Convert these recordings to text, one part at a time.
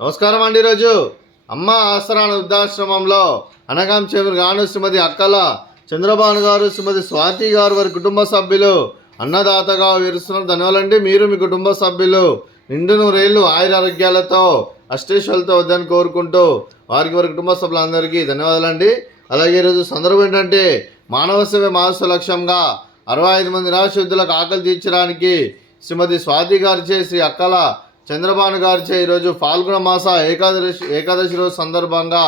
నమస్కారం అండి. ఈరోజు అమ్మ ఆసరాన వృద్ధాశ్రమంలో అనగాం చేమూరు గాను శ్రీమతి అక్కల చంద్రబాబు గారు, శ్రీమతి స్వాతి గారు వారి కుటుంబ సభ్యులు అన్నదాతగా విరుస్తున్నారు. ధన్యవాదాలండి. మీరు మీ కుటుంబ సభ్యులు నిండు నూరేళ్లు ఆయురారోగ్యాలతో అష్టేశ్వరులతో వద్దని కోరుకుంటూ వారి కుటుంబ సభ్యులందరికీ ధన్యవాదాలండి. అలాగే ఈరోజు సందర్భం ఏంటంటే మానవ సేవ మానవ లక్ష్యంగా 65 మంది నిరాశ్రయులకు ఆకలి తీర్చడానికి శ్రీమతి స్వాతి గారిచే శ్రీ అక్కల చంద్రబాబు గారిచే ఈరోజు ఫాల్గుణ మాస ఏకాదశి రోజు సందర్భంగా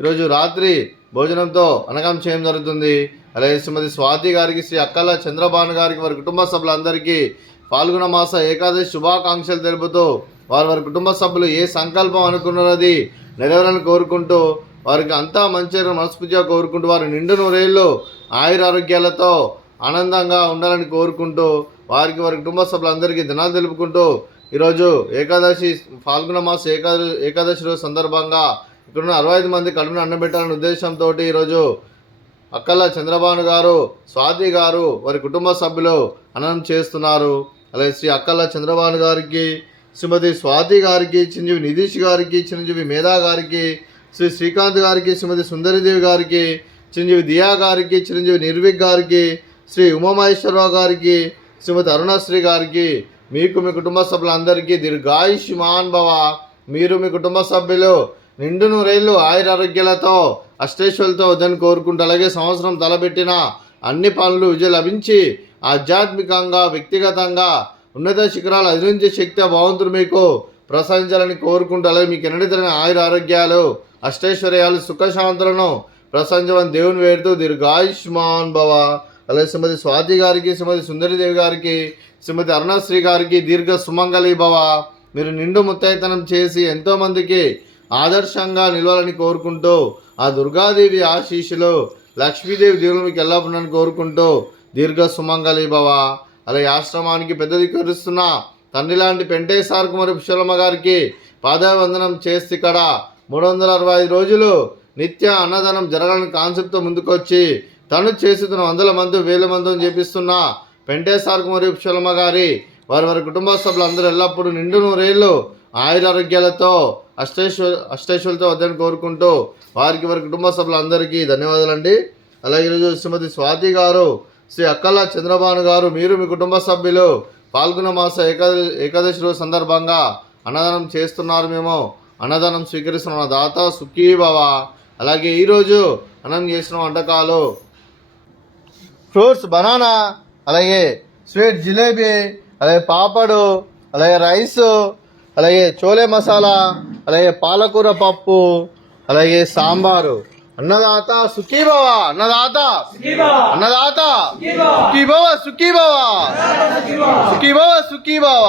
ఈరోజు రాత్రి భోజనంతో అనగం చేయడం జరుగుతుంది. అలాగే శ్రీమతి స్వాతి గారికి, శ్రీ అక్కల చంద్రబాబు గారికి వారి కుటుంబ సభ్యులందరికీ ఫాల్గుణ మాస ఏకాదశి శుభాకాంక్షలు తెలుపుతూ వారి కుటుంబ సభ్యులు ఏ సంకల్పం అనుకున్నది నెరవేరని కోరుకుంటూ వారికి అంతా మంచి మనస్ఫూర్తిగా కోరుకుంటూ వారి నిండు నూరేళ్ళు ఆయురారోగ్యాలతో ఆనందంగా ఉండాలని కోరుకుంటూ వారి కుటుంబ సభ్యులందరికీ దినాలు తెలుపుకుంటూ ఈరోజు ఏకాదశి ఫాల్గుణ మాస ఏకాదశి రోజు సందర్భంగా ఇక్కడున్న 65 మంది కడుపున అన్నం పెట్టాలనే ఉద్దేశంతో ఈరోజు అక్కల చంద్రబాబు గారు, స్వాతి గారు వారి కుటుంబ సభ్యులు అన్నం చేస్తున్నారు. అలాగే శ్రీ అక్కల చంద్రబాబు గారికి, శ్రీమతి స్వాతి గారికి, చిరంజీవి నిధీష్ గారికి, చిరంజీవి మేధా గారికి, శ్రీ శ్రీకాంత్ గారికి, శ్రీమతి సుందరిదేవి గారికి, చిరంజీవి దియా గారికి, చిరంజీవి నిర్విక్ గారికి, శ్రీ ఉమామహేశ్వరరావు గారికి, శ్రీమతి అరుణశ్రీ గారికి, మీకు మీ కుటుంబ సభ్యులందరికీ దీర్ఘాయుష్మాన్ భవ. మీరు మీ కుటుంబ సభ్యులు నిండు నూరేళ్లు ఆయురారోగ్యాలతో అష్టేశ్వరులతో వద్దని కోరుకుంటూ అలాగే సంవత్సరం తలబెట్టిన అన్ని పనులు విజయం లభించి ఆధ్యాత్మికంగా వ్యక్తిగతంగా ఉన్నత శిఖరాలు అధిరించే శక్తి భగవంతుడు మీకు ప్రసాదించాలని కోరుకుంటూ అలాగే మీకు ఎన్నడైన ఆయురారోగ్యాలు అష్టైశ్వర్యాలు సుఖశాంతులను ప్రసాదించమని దేవుని వేడుతూ దీర్ఘాయుష్మాన్ భవ. అలాగే శ్రీమతి స్వాతి గారికి, శ్రీమతి సుందరిదేవి గారికి, శ్రీమతి అరుణశ్రీ గారికి దీర్ఘ సుమంగళి భవ. మీరు నిండు ముత్తైతనం చేసి ఎంతోమందికి ఆదర్శంగా నిలవాలని కోరుకుంటూ ఆ దుర్గాదేవి ఆశీస్సులు లక్ష్మీదేవి దేవుడు మీకు ఎల్లప్పుడని కోరుకుంటూ దీర్ఘ సుమంగళి భవ. అలాగే ఆశ్రమానికి పెద్ద దిక్కురిస్తున్న తండ్రి లాంటి పెంటేశ్వర కుమారి పుష్పలమ్మ గారికి పాదావందనం చేస్తే ఇక్కడ 365 రోజులు నిత్య అన్నదానం జరగాలని కాన్సెప్ట్తో ముందుకొచ్చి తను చేస్తున్న 100 మంది 1000 మందిని చేపిస్తున్న పెంటేశ్వర కుమారి పుష్పలమ్మ గారి వారి కుటుంబ సభ్యులందరూ ఎల్లప్పుడూ నిండు నూరేళ్లు ఆయురారోగ్యాలతో అష్టైశ్వర్యాలతో వద్దని కోరుకుంటూ వారి కుటుంబ సభ్యులందరికీ ధన్యవాదాలండి. అలాగే ఈరోజు శ్రీమతి స్వాతి గారు, శ్రీ అక్కల చంద్రబాబు గారు మీరు మీ కుటుంబ సభ్యులు ఫాల్గుణ మాస ఏకాదశి రోజు సందర్భంగా అన్నదానం చేస్తున్నారు. మేము అన్నదానం స్వీకరిస్తున్న దాత సుఖీ భవ. అలాగే ఈరోజు అన్నం చేసిన వంటకాలు ఫ్రూట్స్ బనానా, అలాగే స్వీట్ జిలేబీ, అలాగే పాపడు, అలాగే రైసు, అలాగే చోలే మసాలా, అలాగే పాలకూర పప్పు, అలాగే సాంబారు. అన్నదాత సుఖీభవ, అన్నదాత అన్నదాత సుఖీభవ, సుఖీభవ, సుఖీభవ, సుఖీభవ.